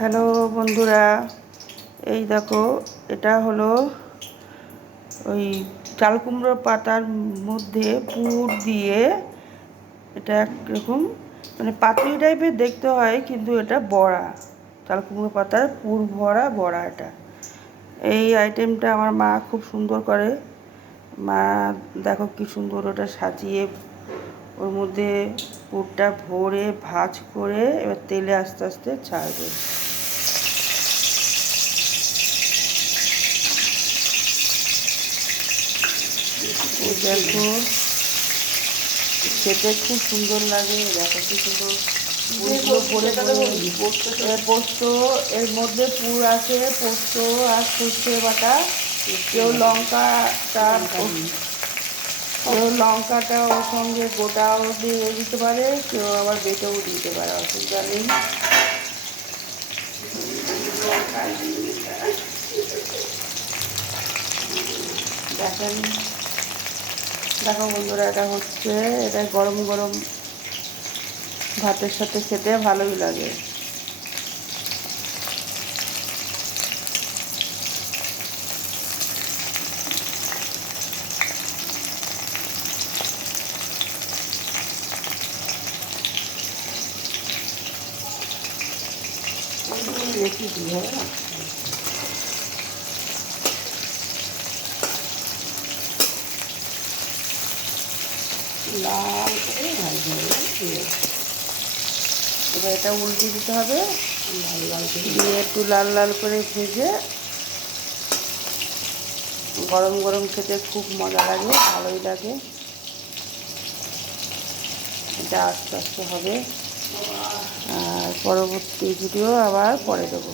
Hello বন্ধুরা, এই দেখো, এটা হলো ওই চাল কুমড়ো পাতার মধ্যে পুর দিয়ে, এটা একরকম মানে পাতুরি টাইপের দেখতে হয়, কিন্তু এটা বড়া, চাল কুমড়ো পাতার পুর ভরা বড়া। এটা এই আইটেমটা আমার মা খুব সুন্দর করে। মা দেখো কি সুন্দর ওটা সাজিয়ে, ওর মধ্যে পুরটা ভরে ভাজ করে এবার তেলে আস্তে আস্তে ছাড়বে। এই দেখো, খেতে খুব সুন্দর লাগে। দেখো কি সুন্দর পুরগুলো ভরে ভরে। পোস্ত, এর মধ্যে পুর আছে পোস্ত আর সর্ষে বাটা। কেউ লঙ্কাটা ওর সঙ্গে গোটাও দিয়ে দিতে পারে, কেউ আবার বেটেও দিতে পারে, অসুবিধা নেই। দেখেন, দেখো বন্ধুরা, এটা হচ্ছে, এটা গরম গরম ভাতের সাথে খেতে ভালোই লাগে। বেশি দিয়ে হবে না, লাল করে ভাজতে হবে। এবার এটা উল্টে দিতে হবে, লাল লাল করে দিয়ে একটু লাল লাল করে ভেজে। গরম গরম খেতে খুব মজা লাগে, ভালোই লাগে। এটা আস্তে আস্তে হবে, আর পরবর্তী ভিডিও আবার পরে দেবো।